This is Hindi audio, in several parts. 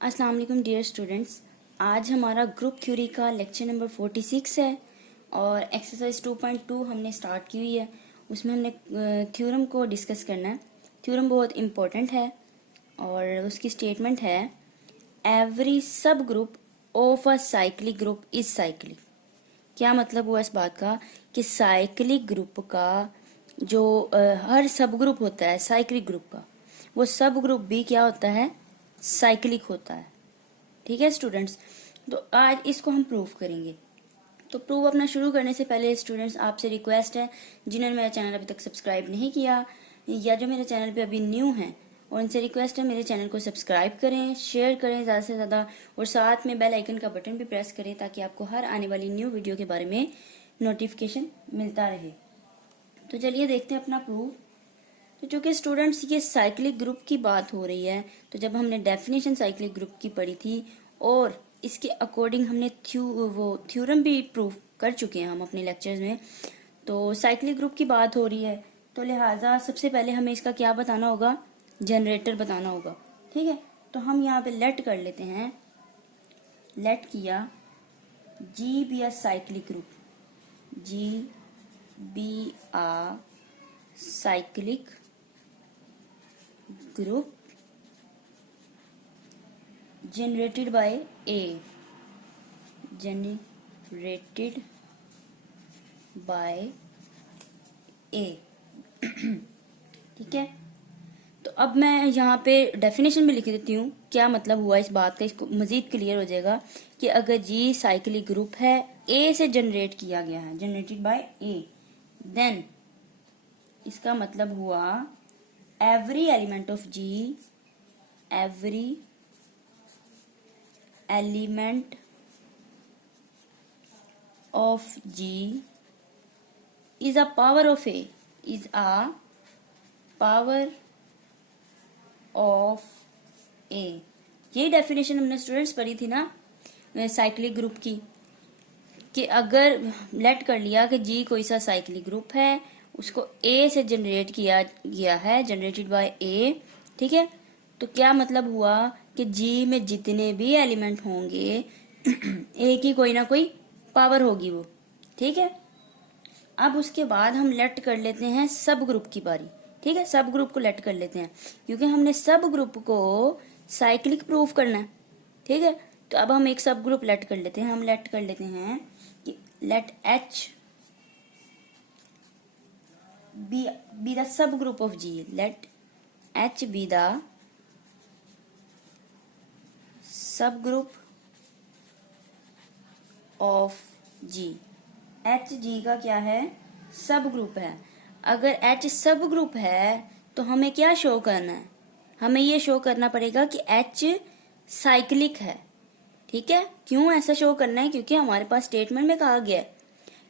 अस्सलाम वालेकुम डियर स्टूडेंट्स। आज हमारा ग्रुप थ्योरी का लेक्चर नंबर 46 है और एक्सरसाइज 2.2 हमने स्टार्ट की हुई है। उसमें हमने थ्योरम को डिस्कस करना है। थ्योरम बहुत इम्पोर्टेंट है और उसकी स्टेटमेंट है एवरी सब group of a cyclic group is cyclic. क्या मतलब हुआ इस बात का कि साइक्लिक ग्रुप का जो हर सब ग्रुप होता है साइक्लिक ग्रुप का, वो सब ग्रुप भी क्या होता है, साइक्लिक होता है। ठीक है स्टूडेंट्स, तो आज इसको हम प्रूव करेंगे। तो प्रूव अपना शुरू करने से पहले स्टूडेंट्स आपसे रिक्वेस्ट है, जिन्होंने मेरा चैनल अभी तक सब्सक्राइब नहीं किया या जो मेरे चैनल पे अभी न्यू हैं, और उनसे रिक्वेस्ट है मेरे चैनल को सब्सक्राइब करें, शेयर करें ज़्यादा से ज़्यादा, और साथ में बेल आइकन का बटन भी प्रेस करें ताकि आपको हर आने वाली न्यू वीडियो के बारे में नोटिफिकेशन मिलता रहे। तो चलिए देखते हैं अपना प्रूफ। तो चूंकि स्टूडेंट्स ये साइक्लिक ग्रुप की बात हो रही है, तो जब हमने डेफिनेशन साइक्लिक ग्रुप की पढ़ी थी और इसके अकॉर्डिंग हमने थ्योरम भी प्रूफ कर चुके हैं हम अपने लेक्चर्स में, तो साइक्लिक ग्रुप की बात हो रही है, तो लिहाजा सबसे पहले हमें इसका क्या बताना होगा, जनरेटर बताना होगा। ठीक है, तो हम यहाँ पे लेट कर लेते हैं। लेट किया G be a cyclic group, G be a cyclic group generated by A, generated by A। ठीक है, तो अब मैं यहाँ पे डेफिनेशन में लिख देती हूँ क्या मतलब हुआ इस बात का, इसको मजीद क्लियर हो जाएगा कि अगर जी साइक्लिक ग्रुप है, ए से जनरेट किया गया है, जनरेटेड बाय ए, देन इसका मतलब हुआ every element of G, every element of G is a power of A, is a power of A। ये डेफिनेशन हमने स्टूडेंट्स पढ़ी थी ना साइक्लिक ग्रुप की, कि अगर लेट कर लिया कि जी कोई सा साइक्लिक ग्रुप है, उसको ए से जनरेट किया गया है, जनरेटेड बाय ए। ठीक है, तो क्या मतलब हुआ कि जी में जितने भी एलिमेंट होंगे ए की कोई ना कोई पावर होगी वो। ठीक है, अब उसके बाद हम लेट कर लेते हैं सब ग्रुप की बारी। ठीक है, सब ग्रुप को लेट कर लेते हैं क्योंकि हमने सब ग्रुप को साइक्लिक प्रूफ करना है। ठीक है, तो अब हम एक सब ग्रुप लेट कर लेते हैं। हम लेट कर लेते हैं कि let H be the subgroup of G, let H be the subgroup of G. H G का क्या है, सब ग्रुप है। अगर एच सब ग्रुप है तो हमें क्या शो करना है, हमें ये शो करना पड़ेगा कि एच साइक्लिक है। ठीक है, क्यों ऐसा शो करना है, क्योंकि हमारे पास स्टेटमेंट में कहा गया है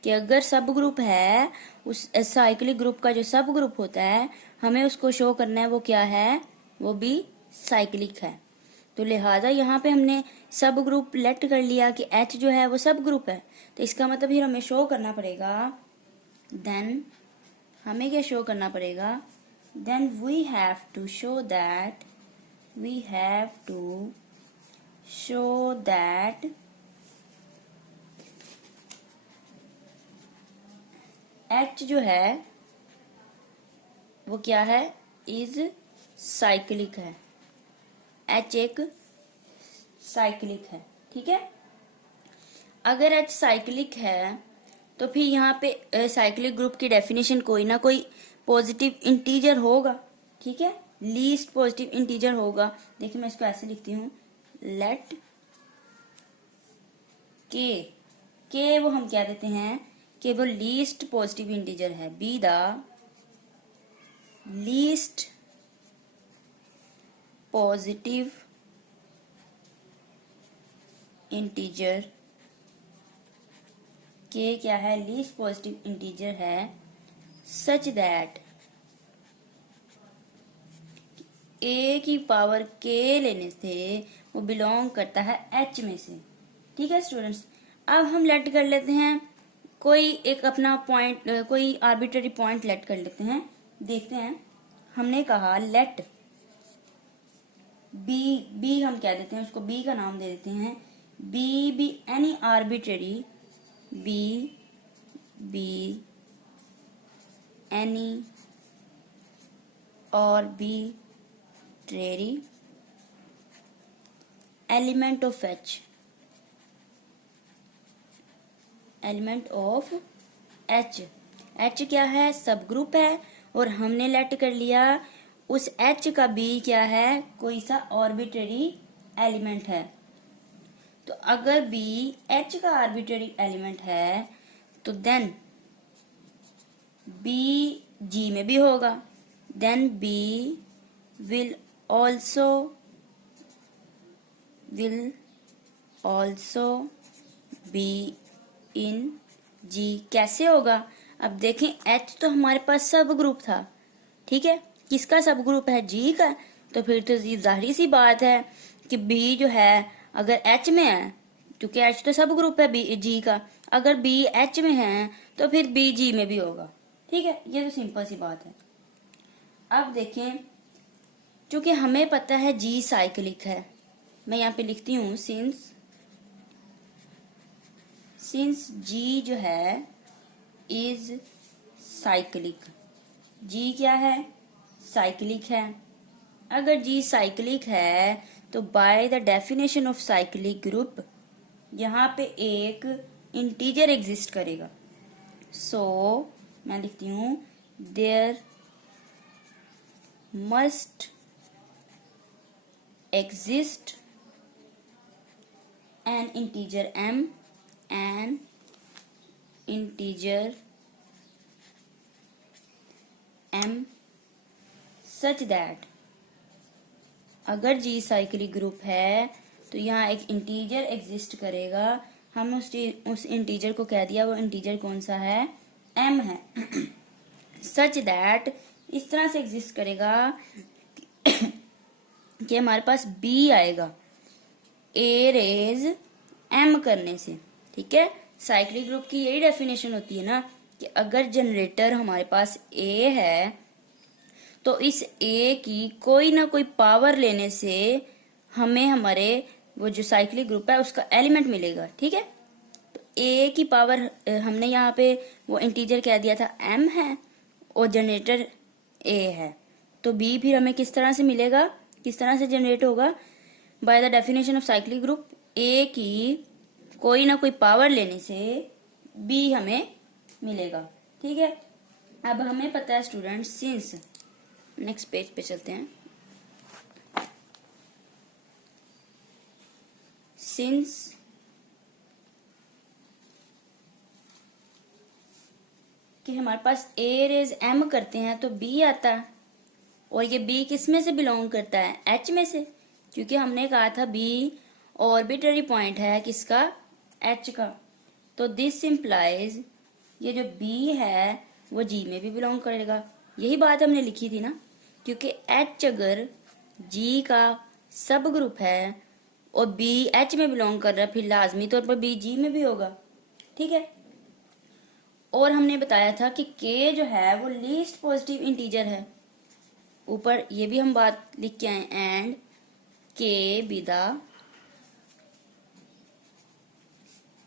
कि अगर सब ग्रुप है, उस साइक्लिक ग्रुप का जो सब ग्रुप होता है हमें उसको शो करना है, वो क्या है, वो भी साइक्लिक है। तो लिहाजा यहाँ पे हमने सब ग्रुप लेट कर लिया कि एच जो है वो सब ग्रुप है, तो इसका मतलब फिर हमें शो करना पड़ेगा, देन हमें क्या शो करना पड़ेगा, then we have to show that, we have to show that H जो है वो क्या है, इज साइक्लिक है। एच एक साइक्लिक है। ठीक है, अगर एच साइक्लिक है तो फिर यहाँ पे साइक्लिक ग्रुप की डेफिनेशन कोई ना कोई पॉजिटिव इंटीजर होगा। ठीक है, लीस्ट पॉजिटिव इंटीजर होगा। देखिए मैं इसको ऐसे लिखती हूँ, लेट के वो हम क्या देते हैं कि वो लीस्ट पॉजिटिव इंटीजर है, be the least positive integer, के क्या है, लीस्ट पॉजिटिव इंटीजर है, सच दैट ए की पावर के लेने से वो बिलोंग करता है एच में से। ठीक है स्टूडेंट्स, अब हम लेट कर लेते हैं कोई एक अपना पॉइंट, कोई आर्बिट्ररी पॉइंट लेट कर लेते हैं। देखते हैं, हमने कहा लेट बी हम कह देते हैं उसको, बी का नाम दे देते हैं be any arbitrary, be any arbitrary element of H क्या है, सब ग्रुप है, और हमने लेट कर लिया उस H का B क्या है, कोई सा आर्बिट्रेरी एलिमेंट है। तो अगर B H का आर्बिट्रेरी एलिमेंट है तो देन B G में भी होगा, then B will also be in G। कैसे होगा, अब देखें H तो हमारे पास सब ग्रुप था, ठीक है, किसका सब ग्रुप है, G का, तो फिर तो जाहिर सी बात है कि B जो है अगर H में है, क्योंकि H तो सब ग्रुप है G का, अगर B H में है तो फिर B G में भी होगा, ठीक है, ये तो सिंपल सी बात है। अब देखें, क्योंकि हमें पता है G साइक्लिक है, मैं यहाँ पे लिखती हूँ सिंस G जो है इज साइक्लिक, G क्या है, साइक्लिक है। अगर G साइक्लिक है तो by the definition of cyclic group यहाँ पे एक इंटीजर एग्जिस्ट करेगा। सो मैं लिखती हूँ there must exist an integer m such that अगर G साइक्लिक ग्रुप है तो यहाँ एक इंटीजर एग्जिस्ट करेगा, हम उस इंटीजर को कह दिया, वो इंटीजर कौन सा है, m है। सच दैट इस तरह से एग्जिस्ट करेगा कि हमारे पास B आएगा A रेज M करने से, ठीक है। साइक्लिक ग्रुप की यही डेफिनेशन होती है ना कि अगर जनरेटर हमारे पास A है तो इस A की कोई ना कोई पावर लेने से हमें हमारे वो जो साइक्लिक ग्रुप है उसका एलिमेंट मिलेगा, ठीक है। तो A की पावर हमने यहाँ पे वो इंटीजर कह दिया था M है और जनरेटर A है, तो B फिर हमें किस तरह से मिलेगा, किस तरह से जनरेट होगा, by the definition of cyclic group A की कोई ना कोई पावर लेने से B हमें मिलेगा, ठीक है। अब हमें पता है स्टूडेंट, सिंस, नेक्स्ट पेज पे चलते हैं, सिंस कि हमारे पास A रेज M करते हैं तो B आता है, और ये B किस में से बिलोंग करता है, H में से, क्योंकि हमने कहा था B ऑर्बिटरी पॉइंट है किसका, H का। तो दिस इम्प्लाइज ये जो B है वो G में भी बिलोंग करेगा, यही बात हमने लिखी थी ना, क्योंकि H अगर G का सब ग्रुप है और B H में बिलोंग कर रहा है, फिर लाजमी तौर पर B G में भी होगा, ठीक है। और हमने बताया था कि K जो है वो लीस्ट पॉजिटिव इंटीजर है, ऊपर ये भी हम बात लिख के आए, and K be the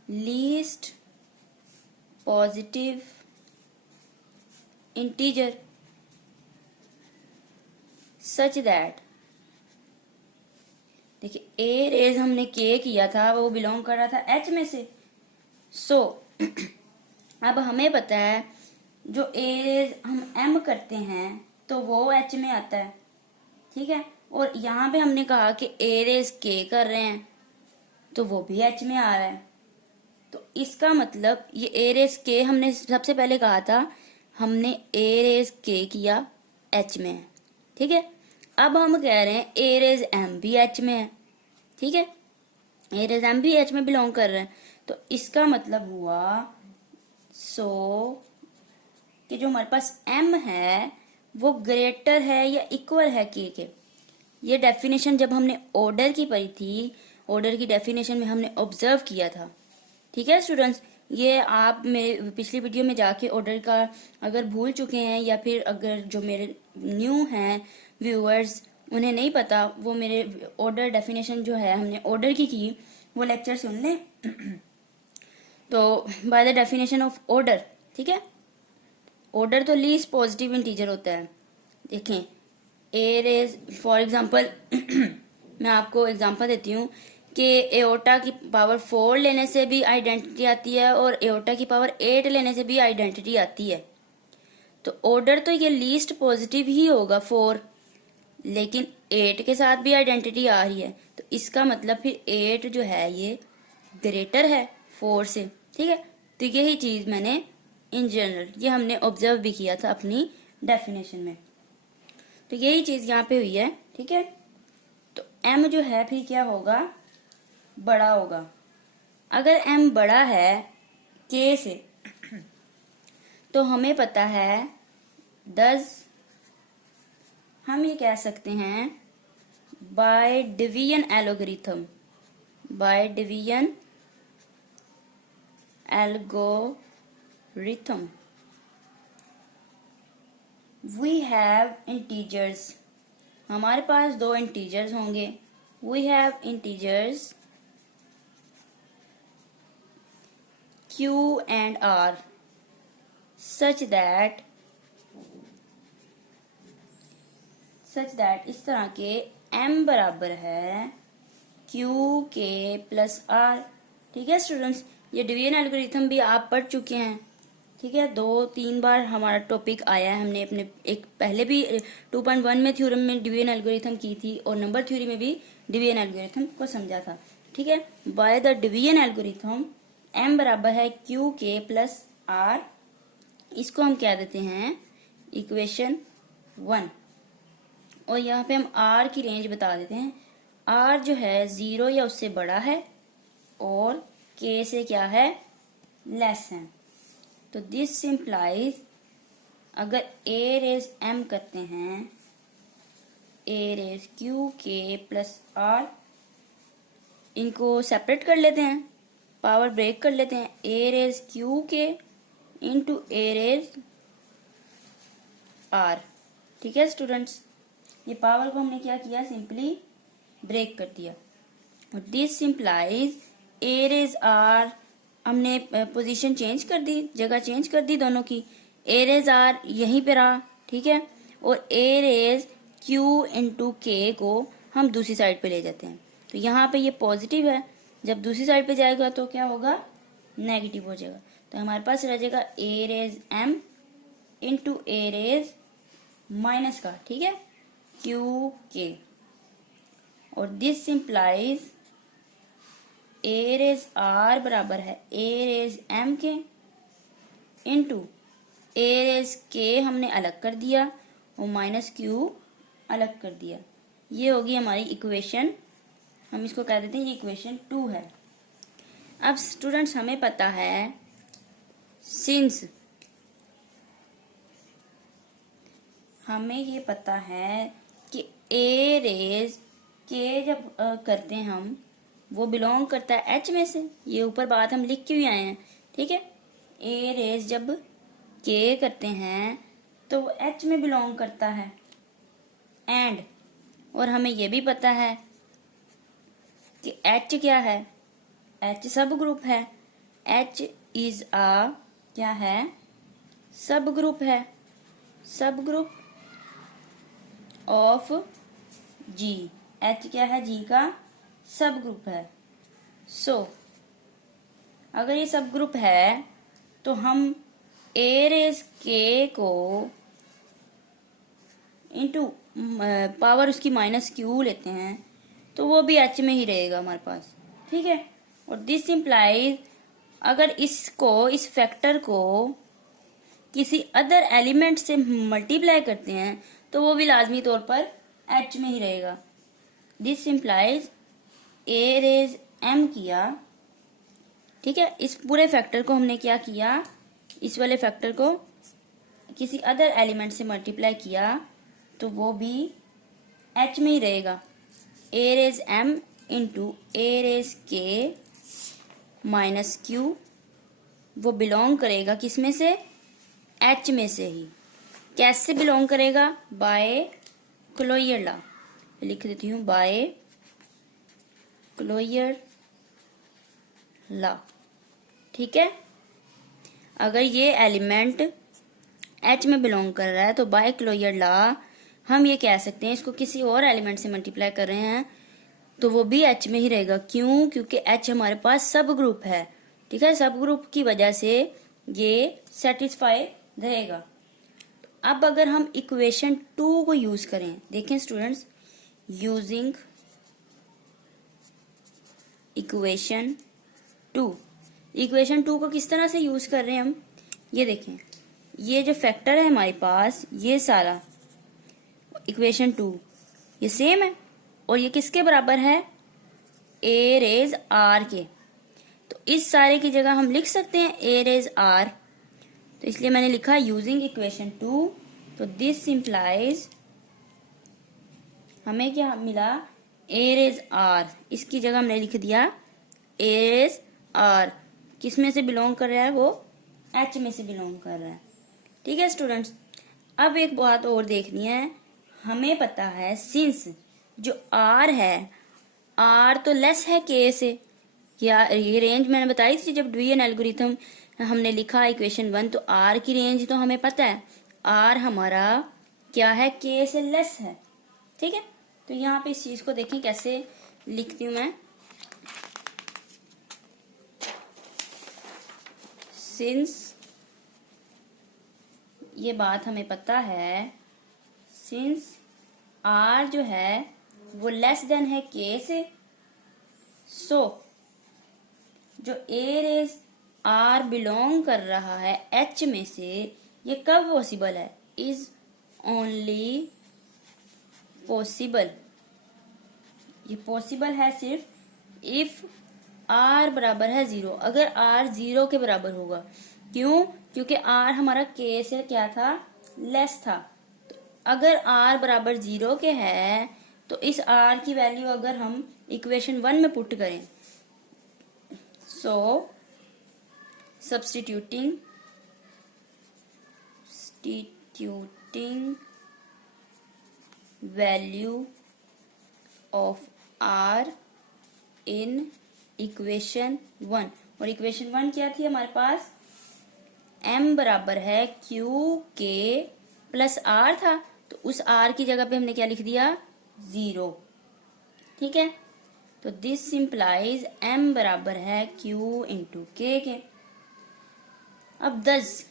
least positive integer such that, देखिए A रेज हमने K किया था, वो बिलोंग कर रहा था H में से। सो अब हमें पता है जो A रेज हम M करते हैं तो वो H में आता है, ठीक है। और यहाँ पे हमने कहा कि A रेज K कर रहे हैं तो वो भी H में आ रहा है, तो इसका मतलब ये A रेज K हमने सबसे पहले कहा था, हमने A रेज K किया H में है, ठीक है। अब हम कह रहे हैं A रेज M भी H में है, ठीक है, A रेज M भी H में बिलोंग कर रहे हैं, तो इसका मतलब हुआ कि जो हमारे पास M है वो ग्रेटर है या इक्वल है K के। ये डेफिनेशन जब हमने ऑर्डर की पढ़ी थी, ऑर्डर की डेफिनेशन में हमने ऑब्जर्व किया था, ठीक है स्टूडेंट्स। ये आप मेरे पिछली वीडियो में जाके ऑर्डर का अगर भूल चुके हैं, या फिर अगर जो मेरे न्यू हैं व्यूअर्स उन्हें नहीं पता, वो मेरे ऑर्डर डेफिनेशन जो है हमने ऑर्डर की वो लेक्चर सुन लें। तो by the definition of order, ठीक है, ऑर्डर तो लीस्ट पॉजिटिव इंटीजर होता है। देखें ए रेज फॉर एग्जांपल मैं आपको एग्जांपल देती हूँ कि एओटा की पावर 4 लेने से भी आइडेंटिटी आती है और एओटा की पावर 8 लेने से भी आइडेंटिटी आती है। तो ऑर्डर तो ये लीस्ट पॉजिटिव ही होगा 4, लेकिन 8 के साथ भी आइडेंटिटी आ रही है, तो इसका मतलब फिर 8 जो है ये ग्रेटर है 4 से, ठीक है। तो यही चीज मैंने इन जनरल ये हमने ऑब्जर्व भी किया था अपनी डेफिनेशन में, तो यही चीज यहाँ पे हुई है, ठीक है। तो m जो है फिर क्या होगा, बड़ा होगा। अगर m बड़ा है k से तो हमें पता है 10, हम ये कह सकते हैं by division algorithm, by division algorithm we have integers, हमारे पास 2 इंटीजर्स होंगे। We have integers q and r such that इस तरह के m बराबर है q k प्लस r, ठीक है स्टूडेंट्स। ये डिवीजन एल्गोरिथम भी आप पढ़ चुके हैं, ठीक है, 2-3 बार हमारा टॉपिक आया है। हमने अपने एक पहले भी 2.1 में थ्योरम में डिवीजन एल्गोरिथम की थी और नंबर थ्योरी में भी डिवीजन एल्गोरिथम को समझा था, ठीक है। By the division algorithm m बराबर है q k प्लस r, इसको हम क्या देते हैं इक्वेशन 1, और यहाँ पे हम r की रेंज बता देते हैं। r जो है 0 या उससे बड़ा है और k से क्या है लेस है। तो दिस सिंप्लाइज अगर a रेज m करते हैं a raise q k plus r, इनको सेपरेट कर लेते हैं, पावर ब्रेक कर लेते हैं, a raise q k into a raise r, ठीक है स्टूडेंट्स। ये पावर को हमने क्या किया, सिंपली ब्रेक कर दिया। और this implies a raise r, हमने पोजीशन चेंज कर दी, जगह चेंज कर दी दोनों की, a रेज r यहीं पे रहा, ठीक है, और a raise q into k को हम दूसरी साइड पे ले जाते हैं। तो यहाँ पे ये पॉजिटिव है, जब दूसरी साइड पे जाएगा तो क्या होगा, नेगेटिव हो जाएगा। तो हमारे पास रह जाएगा a raise m into a raise minus का, ठीक है, q k, और this implies a raise r बराबर है a रेज m के इंटू a रेज k हमने अलग कर दिया और माइनस q अलग कर दिया। ये होगी हमारी इक्वेशन, हम इसको कह देते हैं ये इक्वेशन 2 है। अब स्टूडेंट्स हमें पता है सिंस हमें ये पता है कि a रेज k जब करते हैं हम, वो बिलोंग करता है h में से, ये ऊपर बात हम लिख के भी आए हैं, ठीक है। a रेज जब k करते हैं तो वो h में बिलोंग करता है, एंड और हमें ये भी पता है कि h क्या है, h सब ग्रुप है, h इज आ क्या है, सब ग्रुप है, सब ग्रुप ऑफ g, h क्या है, g का सब ग्रुप है। सो अगर ये सब ग्रुप है तो हम a रेज k को इंटू पावर उसकी माइनस q लेते हैं तो वो भी h में ही रहेगा हमारे पास, ठीक है। और दिस इम्प्लाइज अगर इसको, इस फैक्टर को किसी अदर एलिमेंट से मल्टीप्लाई करते हैं तो वो भी लाजमी तौर पर h में ही रहेगा। This implies a raise m किया, ठीक है, इस पूरे फैक्टर को हमने क्या किया, इस वाले फैक्टर को किसी अदर एलिमेंट से मल्टीप्लाई किया तो वो भी h में ही रहेगा। a raise m into a raise k minus q, वो बिलोंग करेगा किस में से, h में से ही। कैसे बिलोंग करेगा, बाय क्लोजर लॉ, लिख देती हूँ बाय क्लोजर लॉ। ठीक है, अगर ये एलिमेंट एच में बिलोंग कर रहा है तो बाय क्लोजर लॉ हम ये कह सकते हैं, इसको किसी और एलिमेंट से मल्टीप्लाई कर रहे हैं तो वो भी एच में ही रहेगा। क्यों? क्योंकि एच हमारे पास सब ग्रुप है। ठीक है, सब ग्रुप की वजह से ये सेटिस्फाई रहेगा। अब अगर हम इक्वेशन 2 को यूज करें, देखें स्टूडेंट्स, यूजिंग इक्वेशन 2, इक्वेशन 2 को किस तरह से यूज कर रहे हैं हम, ये देखें। ये जो फैक्टर है हमारे पास, ये सारा इक्वेशन 2 ये सेम है और ये किसके बराबर है, ए रेज आर के। तो इस सारे की जगह हम लिख सकते हैं ए रेज आर, तो इसलिए मैंने लिखा यूजिंग इक्वेशन 2। तो दिस सिंप्लाइज, हमें क्या मिला, ए रेज आर, इसकी जगह हमने लिख दिया ए रेज आर। किस में से बिलोंग कर रहा है, वो एच में से बिलोंग कर रहा है। ठीक है स्टूडेंट्स, अब एक बात और देखनी है। हमें पता है सिंस जो आर है, आर तो लेस है के से, ये रेंज मैंने बताई थी जब डिवीजन एल्गोरिथम हमने लिखा इक्वेशन 1, तो आर की रेंज तो हमें पता है, आर हमारा क्या है, के से लेस है। ठीक है, तो यहाँ पे इस चीज को देखें कैसे लिखती हूं मैं। सिंस, ये बात हमें पता है, सिंस आर जो है वो लेस देन है के से, सो जो ए रेज आर बिलोंग कर रहा है एच में से, ये कब पॉसिबल है, इज ओनली पॉसिबल, ये पॉसिबल है सिर्फ इफ आर बराबर है 0, अगर आर 0 के बराबर होगा। क्यों? क्योंकि आर हमारा के से क्या था, लेस था। तो अगर आर बराबर 0 के है तो इस आर की वैल्यू अगर हम इक्वेशन 1 में पुट करें, so substituting value of R in equation 1, और इक्वेशन 1 क्या थी हमारे पास, m बराबर है q के प्लस r था, तो उस r की जगह पे हमने क्या लिख दिया, 0। ठीक है, तो दिस सिंप्लाइज m बराबर है q इंटू k के। अब दस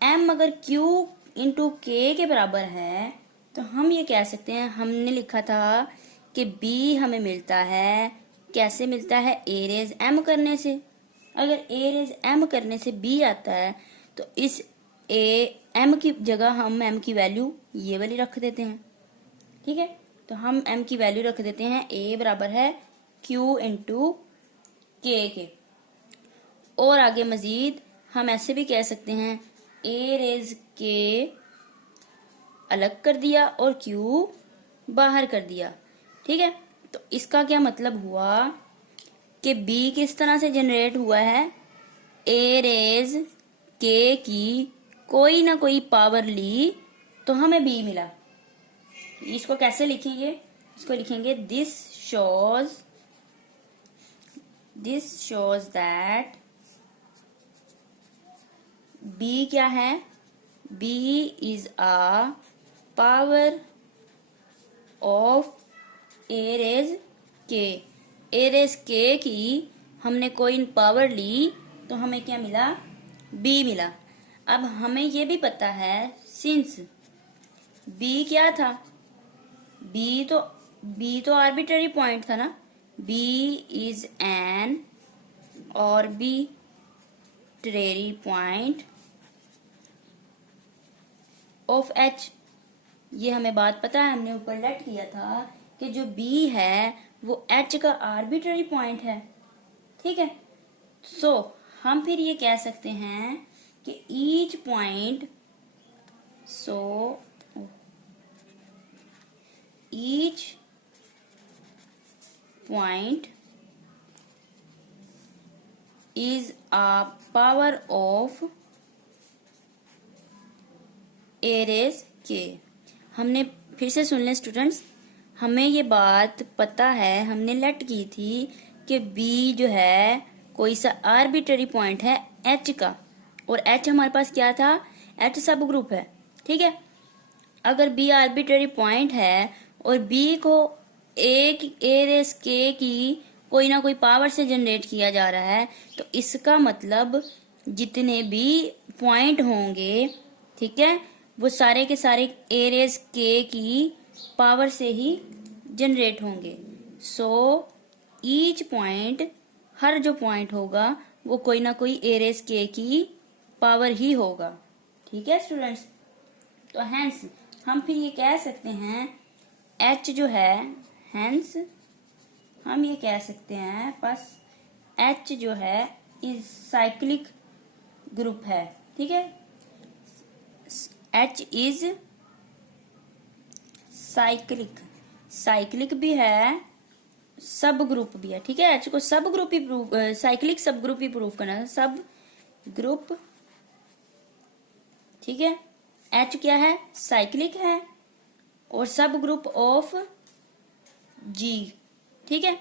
m अगर q इंटू k के बराबर है तो हम ये कह सकते हैं, हमने लिखा था कि b हमें मिलता है, कैसे मिलता है, a रेज m करने से। अगर a रेज m करने से b आता है तो इस m की जगह हम m की वैल्यू ये वाली रख देते हैं। ठीक है, तो हम m की वैल्यू रख देते हैं, a बराबर है q इंटू k के। और आगे मजीद हम ऐसे भी कह सकते हैं, a रेज k अलग कर दिया और q बाहर कर दिया। ठीक है, तो इसका क्या मतलब हुआ कि b किस तरह से जनरेट हुआ है, a रेज k की कोई ना कोई पावर ली तो हमें b मिला। इसको कैसे लिखेंगे, इसको लिखेंगे दिस शोज दैट b क्या है, b is a power of a raise k. A raise के की हमने कोई पावर ली तो हमें क्या मिला, b मिला। अब हमें ये भी पता है सिंस b क्या था, b तो आर्बिट्ररी पॉइंट था ना, b is an arbitrary point of h। ये हमें बात पता है, हमने ऊपर लेट किया था कि जो b है वो h का आर्बिट्ररी पॉइंट है। ठीक है, सो हम फिर ये कह सकते हैं कि each point, each point is a power of a raise k. हमने फिर से सुन लें स्टूडेंट्स, हमें ये बात पता है, हमने लेट की थी कि बी जो है कोई सा आर्बिट्ररी पॉइंट है एच का, और एच हमारे पास क्या था, एच सब ग्रुप है, ठीक है। अगर बी आर्बिट्ररी पॉइंट है और बी को एक ए रेस के की कोई ना कोई पावर से जनरेट किया जा रहा है, तो इसका मतलब जितने भी पॉइंट होंगे, ठीक है, वो सारे के सारे ए रेस के की पावर से ही जनरेट होंगे। सो ईच पॉइंट, हर जो पॉइंट होगा वो कोई ना कोई ए रेस के की पावर ही होगा, ठीक है स्टूडेंट्स। तो हेंस हम फिर ये कह सकते हैं एच जो है, हेंस हम ये कह सकते हैं बस एच जो है इज साइक्लिक ग्रुप है, ठीक है। एच इज साइक्लिक, साइक्लिक भी है, सब ग्रुप भी है, ठीक है। एच को सब ग्रुप ही प्रूव, साइक्लिक सब ग्रुप ही प्रूव करना है, सब ग्रुप, ठीक है। एच क्या है, साइक्लिक है और सब ग्रुप ऑफ जी, ठीक है।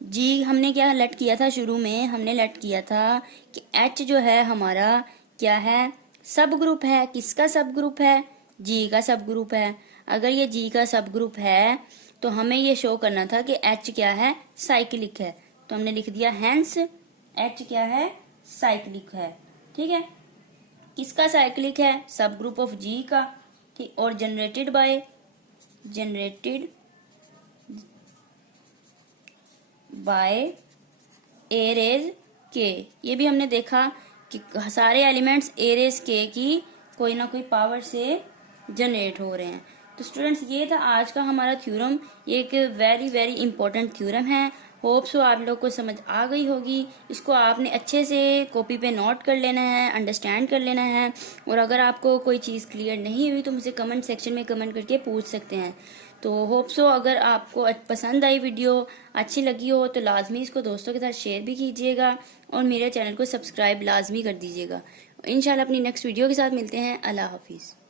जी हमने क्या लेट किया था, शुरू में हमने लेट किया था कि एच जो है हमारा क्या है, सब ग्रुप है। किसका सब ग्रुप है, जी का सब ग्रुप है। अगर ये जी का सब ग्रुप है तो हमें ये शो करना था कि एच क्या है, साइक्लिक है, तो हमने लिख दिया हेंस एच क्या है, साइक्लिक है, ठीक है। किसका साइक्लिक है, सब ग्रुप ऑफ जी का, ठीक, और जनरेटेड बाय ए रेज के। ये भी हमने देखा कि सारे एलिमेंट्स ए रेज के की कोई ना कोई पावर से जनरेट हो रहे हैं। तो स्टूडेंट्स ये था आज का हमारा थ्योरम, ये एक वेरी वेरी इंपॉर्टेंट थ्योरम है। होप सो आप लोग को समझ आ गई होगी। इसको आपने अच्छे से कॉपी पे नोट कर लेना है, अंडरस्टैंड कर लेना है, और अगर आपको कोई चीज़ क्लियर नहीं हुई तो मुझे कमेंट सेक्शन में कमेंट करके पूछ सकते हैं। तो होप सो अगर आपको पसंद आई वीडियो, अच्छी लगी हो, तो लाजमी इसको दोस्तों के साथ शेयर भी कीजिएगा और मेरे चैनल को सब्सक्राइब लाजमी कर दीजिएगा। इंशाल्लाह अपनी नेक्स्ट वीडियो के साथ मिलते हैं। अल्लाह हाफिज़।